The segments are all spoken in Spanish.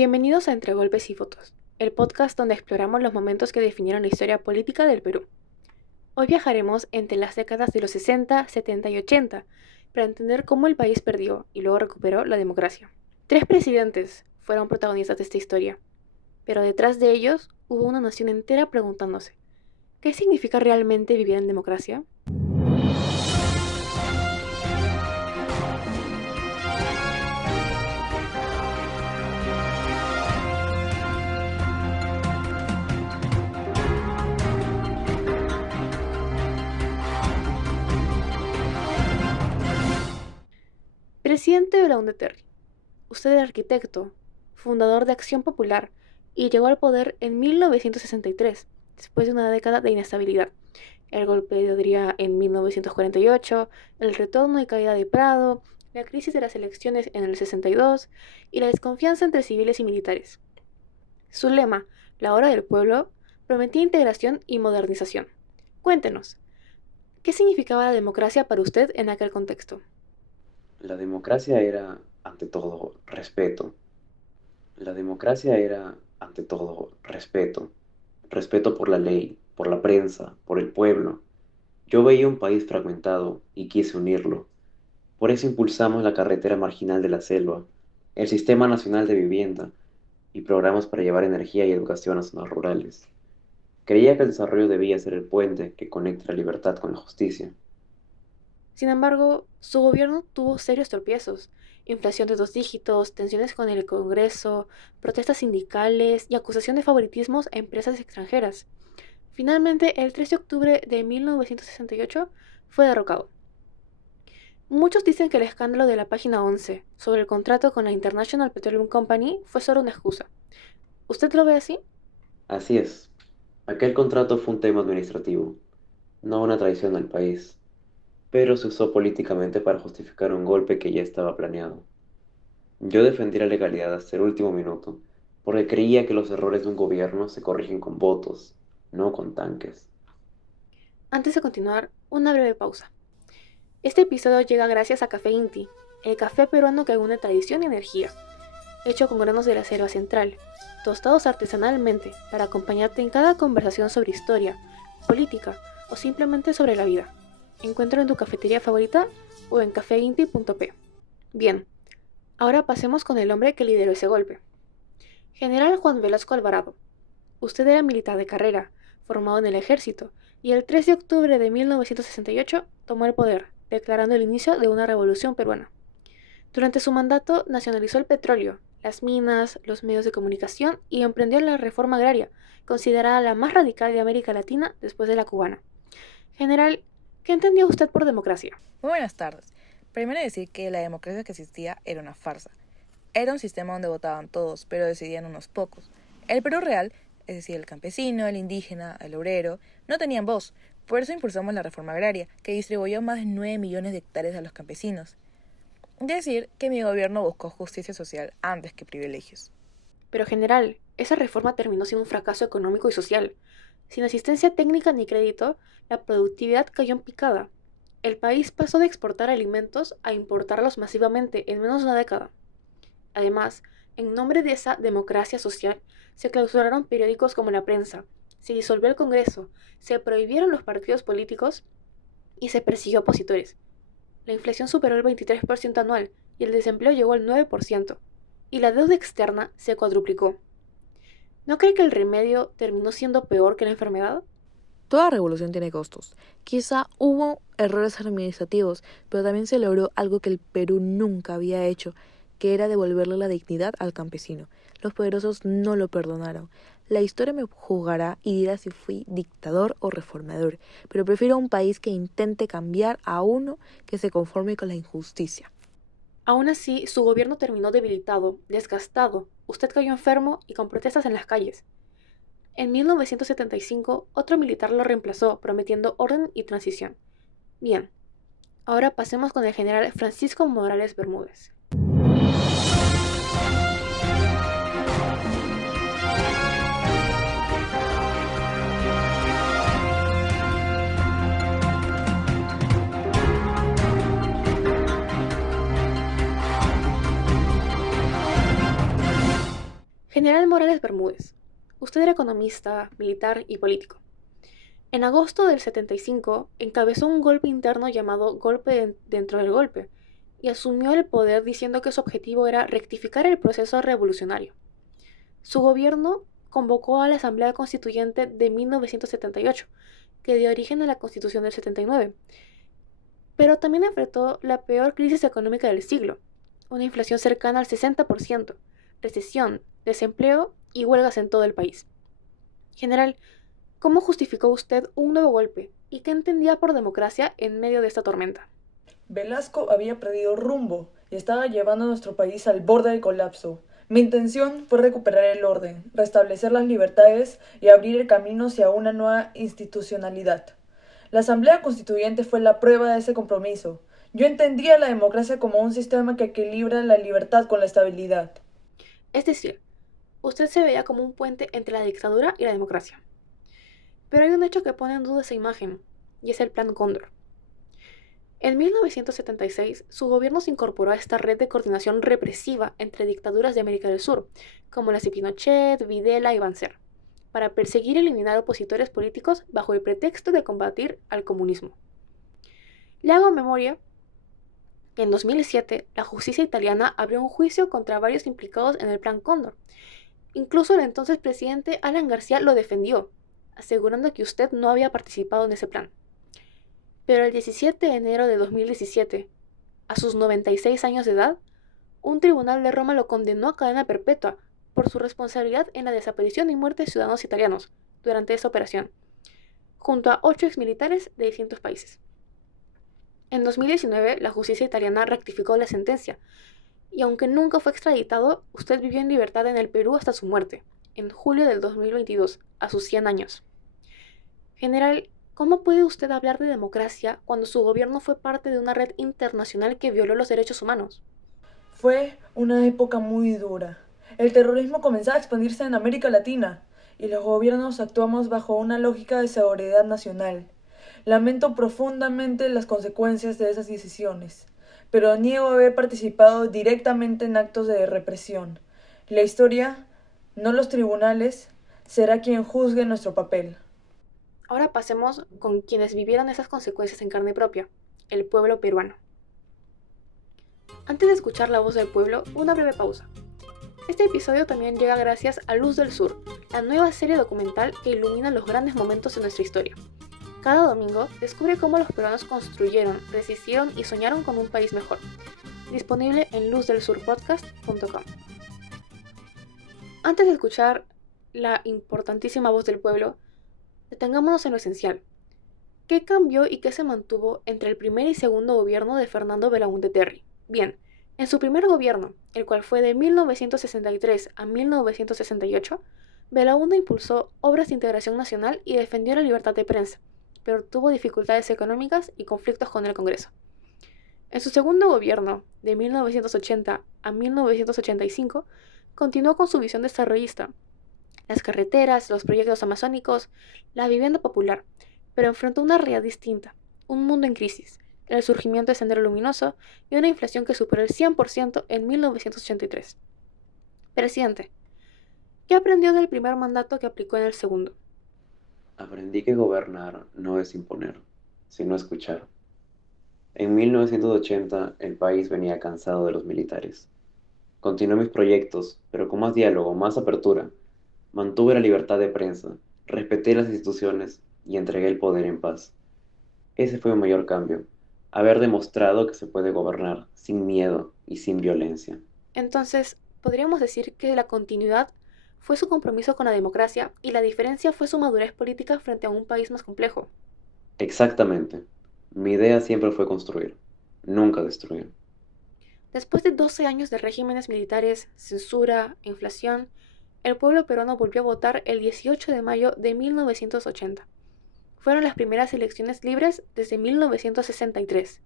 Bienvenidos a Entre Golpes y Fotos, el podcast donde exploramos los momentos que definieron la historia política del Perú. Hoy viajaremos entre las décadas de los 60, 70 y 80 para entender cómo el país perdió y luego recuperó la democracia. 3 presidentes fueron protagonistas de esta historia, pero detrás de ellos hubo una nación entera preguntándose, ¿qué significa realmente vivir en democracia? Presidente Belaúnde Terry, usted era arquitecto, fundador de Acción Popular y llegó al poder en 1963, después de una década de inestabilidad. El golpe de Odría en 1948, el retorno y caída de Prado, la crisis de las elecciones en el 62 y la desconfianza entre civiles y militares. Su lema, la hora del pueblo, prometía integración y modernización. Cuéntenos, ¿qué significaba la democracia para usted en aquel contexto? La democracia era, ante todo, respeto. La democracia era, ante todo, respeto. Respeto por la ley, por la prensa, por el pueblo. Yo veía un país fragmentado y quise unirlo. Por eso impulsamos la carretera marginal de la selva, el Sistema Nacional de Vivienda y programas para llevar energía y educación a zonas rurales. Creía que el desarrollo debía ser el puente que conecte la libertad con la justicia. Sin embargo, su gobierno tuvo serios tropiezos: inflación de 2 dígitos, tensiones con el Congreso, protestas sindicales y acusación de favoritismos a empresas extranjeras. Finalmente, el 3 de octubre de 1968 fue derrocado. Muchos dicen que el escándalo de la página 11 sobre el contrato con la International Petroleum Company fue solo una excusa. ¿Usted lo ve así? Así es, aquel contrato fue un tema administrativo, no una traición al país, pero se usó políticamente para justificar un golpe que ya estaba planeado. Yo defendí la legalidad hasta el último minuto, porque creía que los errores de un gobierno se corrigen con votos, no con tanques. Antes de continuar, una breve pausa. Este episodio llega gracias a Café Inti, el café peruano que une tradición y energía, hecho con granos de la selva central, tostados artesanalmente para acompañarte en cada conversación sobre historia, política o simplemente sobre la vida. Encuéntralo en tu cafetería favorita o en cafeinti.p. Bien, ahora pasemos con el hombre que lideró ese golpe. General Juan Velasco Alvarado. Usted era militar de carrera, formado en el ejército, y el 3 de octubre de 1968 tomó el poder, declarando el inicio de una revolución peruana. Durante su mandato nacionalizó el petróleo, las minas, los medios de comunicación y emprendió la reforma agraria, considerada la más radical de América Latina después de la cubana. General, ¿qué entendía usted por democracia? Muy buenas tardes. Primero decir que la democracia que existía era una farsa. Era un sistema donde votaban todos, pero decidían unos pocos. El Perú real, es decir, el campesino, el indígena, el obrero, no tenían voz. Por eso impulsamos la reforma agraria, que distribuyó más de 9 millones de hectáreas a los campesinos. Decir que mi gobierno buscó justicia social antes que privilegios. Pero general, esa reforma terminó siendo un fracaso económico y social. Sin asistencia técnica ni crédito, la productividad cayó en picada. El país pasó de exportar alimentos a importarlos masivamente en menos de una década. Además, en nombre de esa democracia social, se clausuraron periódicos como La Prensa, se disolvió el Congreso, se prohibieron los partidos políticos y se persiguió a opositores. La inflación superó el 23% anual y el desempleo llegó al 9%, y la deuda externa se cuadruplicó. ¿No cree que el remedio terminó siendo peor que la enfermedad? Toda revolución tiene costos. Quizá hubo errores administrativos, pero también se logró algo que el Perú nunca había hecho, que era devolverle la dignidad al campesino. Los poderosos no lo perdonaron. La historia me juzgará y dirá si fui dictador o reformador, pero prefiero un país que intente cambiar a uno que se conforme con la injusticia. Aún así, su gobierno terminó debilitado, desgastado, usted cayó enfermo y con protestas en las calles. En 1975, otro militar lo reemplazó, prometiendo orden y transición. Bien, ahora pasemos con el general Francisco Morales Bermúdez. General Morales Bermúdez. Usted era economista, militar y político. En agosto del 75 encabezó un golpe interno llamado Golpe dentro del golpe y asumió el poder diciendo que su objetivo era rectificar el proceso revolucionario. Su gobierno convocó a la Asamblea Constituyente de 1978, que dio origen a la Constitución del 79, pero también enfrentó la peor crisis económica del siglo, una inflación cercana al 60%, recesión, desempleo y huelgas en todo el país. General, ¿cómo justificó usted un nuevo golpe y qué entendía por democracia en medio de esta tormenta? Velasco había perdido rumbo y estaba llevando a nuestro país al borde del colapso. Mi intención fue recuperar el orden, restablecer las libertades y abrir el camino hacia una nueva institucionalidad. La Asamblea Constituyente fue la prueba de ese compromiso. Yo entendía la democracia como un sistema que equilibra la libertad con la estabilidad. Es decir, usted se veía como un puente entre la dictadura y la democracia. Pero hay un hecho que pone en duda esa imagen, y es el Plan Cóndor. En 1976, su gobierno se incorporó a esta red de coordinación represiva entre dictaduras de América del Sur, como las de Pinochet, Videla y Banzer, para perseguir y eliminar opositores políticos bajo el pretexto de combatir al comunismo. Le hago memoria que en 2007 la justicia italiana abrió un juicio contra varios implicados en el Plan Cóndor. Incluso el entonces presidente Alan García lo defendió, asegurando que usted no había participado en ese plan. Pero el 17 de enero de 2017, a sus 96 años de edad, un tribunal de Roma lo condenó a cadena perpetua por su responsabilidad en la desaparición y muerte de ciudadanos italianos durante esa operación, junto a 8 exmilitares de distintos países. En 2019, la justicia italiana rectificó la sentencia, y aunque nunca fue extraditado, usted vivió en libertad en el Perú hasta su muerte, en julio del 2022, a sus 100 años. General, ¿cómo puede usted hablar de democracia cuando su gobierno fue parte de una red internacional que violó los derechos humanos? Fue una época muy dura. El terrorismo comenzaba a expandirse en América Latina y los gobiernos actuamos bajo una lógica de seguridad nacional. Lamento profundamente las consecuencias de esas decisiones, pero niego haber participado directamente en actos de represión. La historia, no los tribunales, será quien juzgue nuestro papel. Ahora pasemos con quienes vivieron esas consecuencias en carne propia, el pueblo peruano. Antes de escuchar la voz del pueblo, una breve pausa. Este episodio también llega gracias a Luz del Sur, la nueva serie documental que ilumina los grandes momentos de nuestra historia. Cada domingo descubre cómo los peruanos construyeron, resistieron y soñaron con un país mejor. Disponible en luzdelsurpodcast.com. Antes de escuchar la importantísima voz del pueblo, detengámonos en lo esencial. ¿Qué cambió y qué se mantuvo entre el primer y segundo gobierno de Fernando Belaúnde Terry? Bien, en su primer gobierno, el cual fue de 1963 a 1968, Belaúnde impulsó obras de integración nacional y defendió la libertad de prensa, pero tuvo dificultades económicas y conflictos con el Congreso. En su segundo gobierno, de 1980 a 1985, continuó con su visión desarrollista, las carreteras, los proyectos amazónicos, la vivienda popular, pero enfrentó una realidad distinta, un mundo en crisis, el surgimiento de Sendero Luminoso y una inflación que superó el 100% en 1983. Presidente, ¿qué aprendió del primer mandato que aplicó en el segundo? Aprendí que gobernar no es imponer, sino escuchar. En 1980 el país venía cansado de los militares. Continué mis proyectos, pero con más diálogo, más apertura. Mantuve la libertad de prensa, respeté las instituciones y entregué el poder en paz. Ese fue mi mayor cambio, haber demostrado que se puede gobernar sin miedo y sin violencia. Entonces, podríamos decir que la continuidad fue su compromiso con la democracia y la diferencia fue su madurez política frente a un país más complejo. Exactamente. Mi idea siempre fue construir, nunca destruir. Después de 12 años de regímenes militares, censura, inflación, el pueblo peruano volvió a votar el 18 de mayo de 1980. Fueron las primeras elecciones libres desde 1963.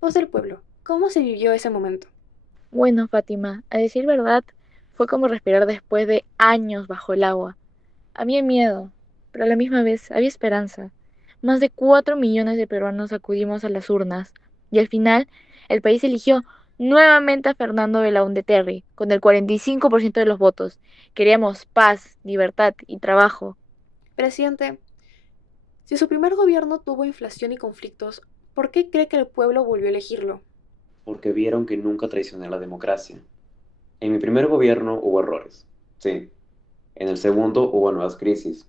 Voz del pueblo, ¿cómo se vivió ese momento? Bueno, Fátima, a decir verdad, fue como respirar después de años bajo el agua. Había miedo, pero a la misma vez había esperanza. Más de 4 millones de peruanos acudimos a las urnas y al final el país eligió nuevamente a Fernando Belaúnde Terry, con el 45% de los votos. Queríamos paz, libertad y trabajo. Presidente, si su primer gobierno tuvo inflación y conflictos, ¿por qué cree que el pueblo volvió a elegirlo? Porque vieron que nunca traicioné la democracia. En mi primer gobierno hubo errores, sí. En el segundo hubo nuevas crisis,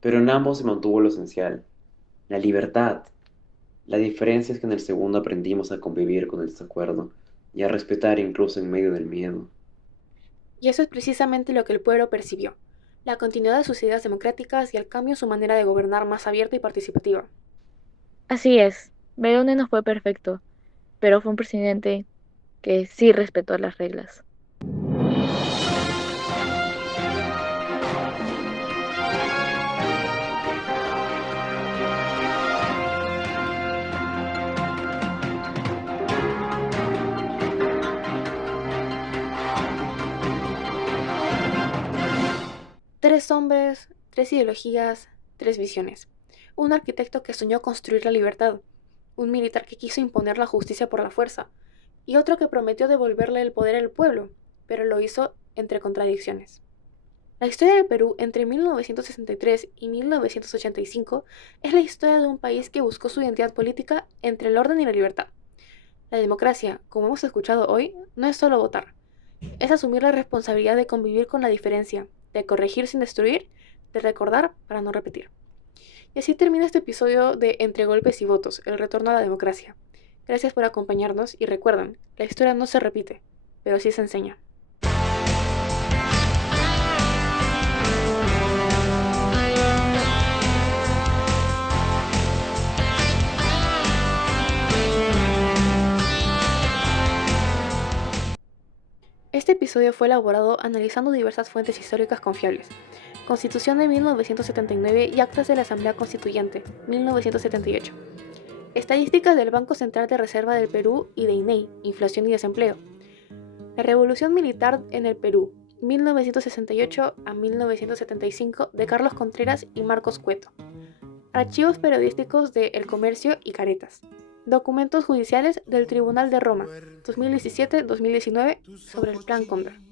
pero en ambos se mantuvo lo esencial, la libertad. La diferencia es que en el segundo aprendimos a convivir con el desacuerdo y a respetar incluso en medio del miedo. Y eso es precisamente lo que el pueblo percibió, la continuidad de sus ideas democráticas y el cambio en su manera de gobernar más abierta y participativa. Así es, Belaúnde no fue perfecto, pero fue un presidente que sí respetó las reglas. Tres hombres, tres ideologías, tres visiones. Un arquitecto que soñó construir la libertad, un militar que quiso imponer la justicia por la fuerza, y otro que prometió devolverle el poder al pueblo, pero lo hizo entre contradicciones. La historia del Perú entre 1963 y 1985 es la historia de un país que buscó su identidad política entre el orden y la libertad. La democracia, como hemos escuchado hoy, no es solo votar, es asumir la responsabilidad de convivir con la diferencia, de corregir sin destruir, de recordar para no repetir. Y así termina este episodio de Entre golpes y votos, el retorno a la democracia. Gracias por acompañarnos y recuerden, la historia no se repite, pero sí se enseña. Este episodio fue elaborado analizando diversas fuentes históricas confiables. Constitución de 1979 y Actas de la Asamblea Constituyente, 1978. Estadísticas del Banco Central de Reserva del Perú y de INEI, Inflación y Desempleo. La Revolución Militar en el Perú, 1968 a 1975, de Carlos Contreras y Marcos Cueto. Archivos periodísticos de El Comercio y Caretas. Documentos judiciales del Tribunal de Roma, 2017-2019, sobre el Plan Cóndor.